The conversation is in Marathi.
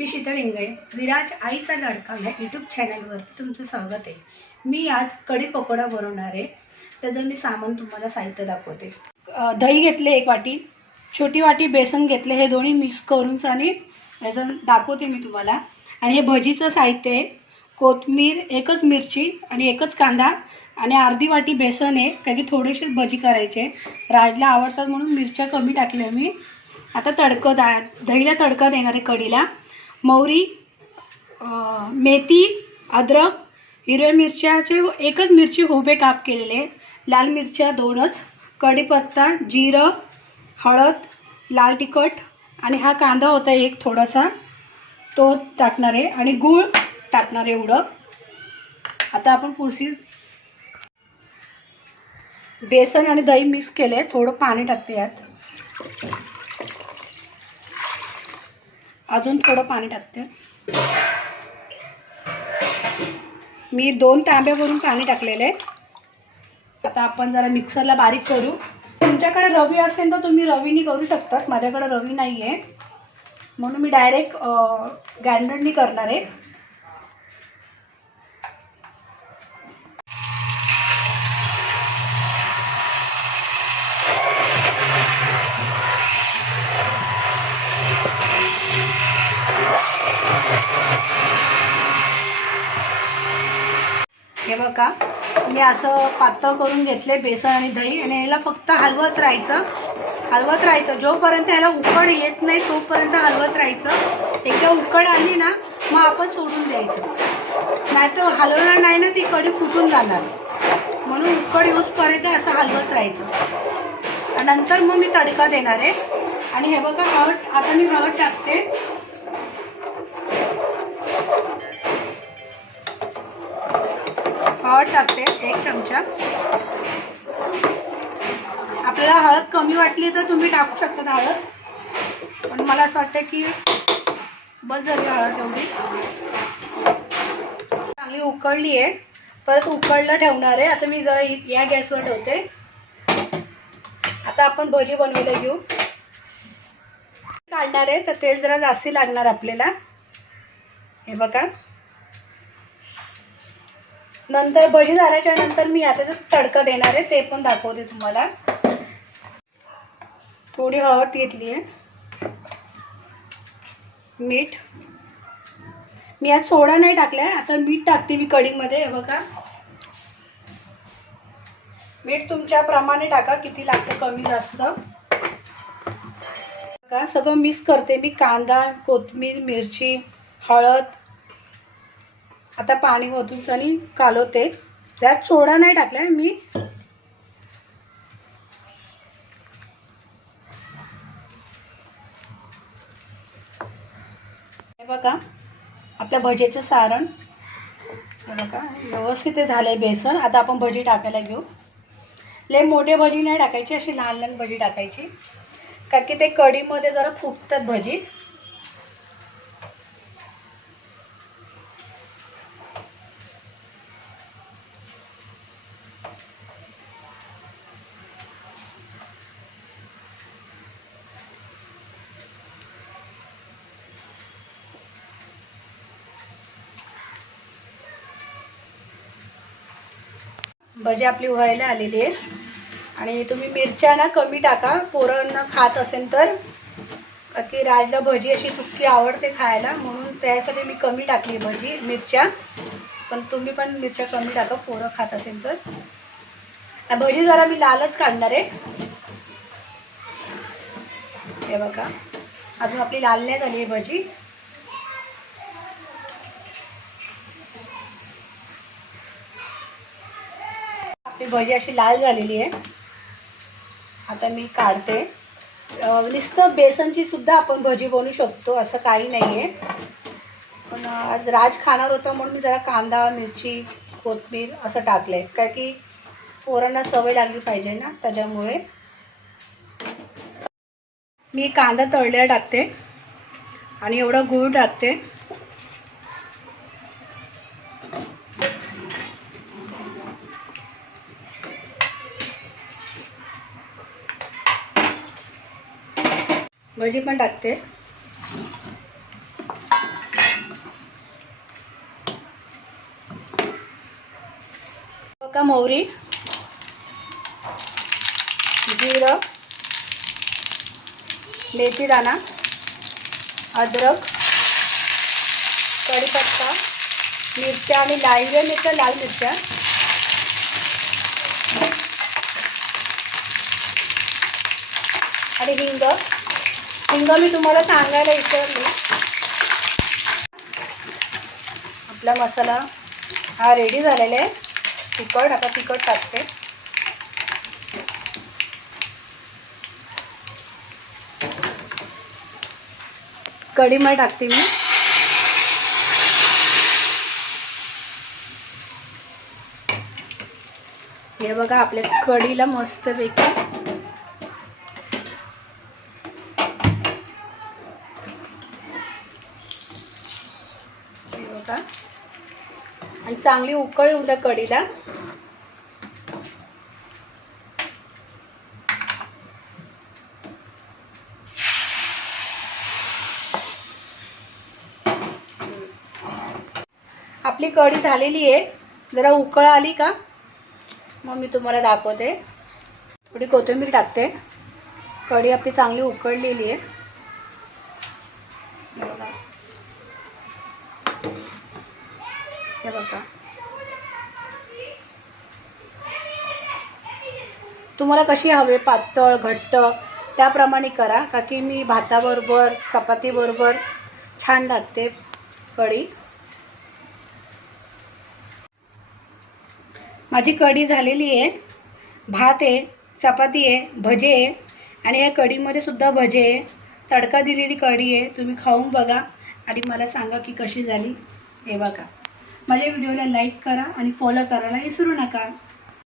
मी शीतल इंगळे विराज आईचा लाडका ह्या यूट्यूब चॅनलवरती तुमचं स्वागत आहे. मी आज कढी पकोडा बनवणार आहे. त्याचं मी सामान तुम्हाला साहित्य दाखवते. दही घेतले एक वाटी छोटी वाटी बेसन घेतले हे दोन्ही मिक्स करूनच आणि याचं दाखवते मी तुम्हाला. आणि हे भजीचं साहित्य आहे. कोथमीर एकच मिरची आणि एकच कांदा आणि अर्धी वाटी बेसन आहे. कारण की थोडेसे भजी करायचे. राजला आवडतात म्हणून मिरच्या कमी टाकल्या मी. आता तडकं दा दहीला तडका देणार आहे कढीला. मोहरी मेथी अद्रक हिरव्या मिरच्याचे एकच मिरची उभे काप केलेले लाल मिरच्या दोनच कढीपत्ता जिरं हळद लाल तिखट आणि हा कांदा होता एक थोडासा. तो टाकणार आहे आणि गूळ टाकणार आहे एवढं. आता आपण पुरशी बेसन आणि दही मिक्स केले थोडं पाणी टाकते यात. अजून थोडं पाणी टाकते. मी दोन तांब्यावरून पाणी टाकलेले आता आपण जरा मिक्सरला बारीक करू. तुमच्याकडे रवी असेल तर तुम्ही रवीनी करू शकतात. माझ्याकडे रवी नाही आहे म्हणून मी डायरेक्ट ग्राइंडरनी करणार आहे. हे बघा. मी असं पातळ करून घेतले बेसन आणि दही आणि याला फक्त हलवत राहायचं. हलवत राहायचं. जोपर्यंत याला उकड येत नाही तोपर्यंत हलवत राहायचं. एकदा उकड आली ना मग आपण सोडून द्यायचं. नाहीतर हलवणार नाही ना ती कढी फुटून जाणार. म्हणून उकड येऊसपर्यंत असं हलवत राहायचं. नंतर मग मी तडका देणार आहे. आणि हे बघा हळद आता मी हळद टाकते. हळद टाकते एक चमचा. आपल्याला हळद कमी वाटली तर तुम्ही टाकू शकता हळद. पण मला असं वाटतं की बस झाली हळद एवढी. चांगली उकळली आहे. परत उकळलं ठेवणार आहे. आता मी जरा या गॅसवर ठेवते. आता आपण भजी बनवायला घेऊ. काढणार आहे तर तेल जरा जास्ती लागणार आपल्याला. हे बघा. नंतर भजी झाल्याच्यानंतर मी आता जो तडका देणार आहे ते पण दाखवते तुम्हाला. थोडी हळद घेतली आहे. मीठ. मी आज सोडा नाही टाकलाय आता मीठ टाकते मी कढीमध्ये बघा. मीठ तुमच्या प्रमाणे टाका किती लागतं कमी जास्त. का सगळं मिक्स करते मी कांदा कोथमीर मिरची हळद. आता पाणी ओतून आणि कालवते. त्यात सोडा नाही टाकलाय मी बघा आपल्या भजेचं सारण. बघा व्यवस्थित झालं झालंय बेसन. आता आपण भजी टाकायला घेऊ. लय मोठे भजी नाही टाकायची अशी लहान लहान भजी टाकायची. कारण की ते कढीमध्ये जरा फुगतात भजी. भजी आपली व्हायला आलेली आहे आणि तुम्ही मिरच्या ना कमी टाका. पोरांना खात असेल तर. की राजला भजी अशी सुक्की आवडते खायला म्हणून त्यासाठी मी कमी टाकली भजी मिरच्या. पण तुम्ही पण मिरच्या कमी टाका पोरं खात असेल तर. भजी जरा मी लालच काढणार आहे. हे बघा. अजून आपली लाल नाही झाली ही भजी. ही भजी अशी लाल झालेली आहे. आता मी काढते. नुसतं बेसनची सुद्धा आपण भजी बनवू शकतो असं काही नाही आहे पण आज राज खाणार होता म्हणून मी जरा कांदा मिरची कोथमीर असं टाकलं आहे काय की पोरांना सवय लागली पाहिजे ना त्याच्यामुळे. मी कांदा तळलेला टाकते आणि एवढं गूळ टाकते. भजी पण टाकते. का मोहरी. जिरं मेथी दाना अद्रक कढीपत्ता मिरच्या आणि लाल जे मिरच्या लाल मिरच्या. आणि हिंग. हिंग मी तुम्हाला सांगायला विसरले आपला मसाला हा रेडी झालेला आहे. तिखट आता तिखट टाकते. कढीमध्ये टाकते मी. हे बघा आपल्या कढीला मस्तपैकी नका आणि चांगली उकळ येऊ द्या कढीला. आपली कढी झालेली आहे. जरा उकळ आली का? मग मी तुम्हाला दाखवते. थोडी कोथिंबीर टाकते. कढी आपली चांगली उकळलेली आहे हे बघा. हे बघा. तुम्हाला कशी हवे पातळ घट्ट त्याप्रमाणे करा का की मी भाताबरोबर चपातीबरोबर छान लागते कढी. माझी कढी झालेली आहे. भात आहे चपाती आहे भजे आहे आणि या कढीमध्ये सुद्धा भजे आहे. तडका दिलेली कढी आहे तुम्ही खाऊन बघा आणि मला सांगा की कशी झाली हे बघा. माझ्या व्हिडिओला लाईक करा आणि फॉलो करायला विसरू नका.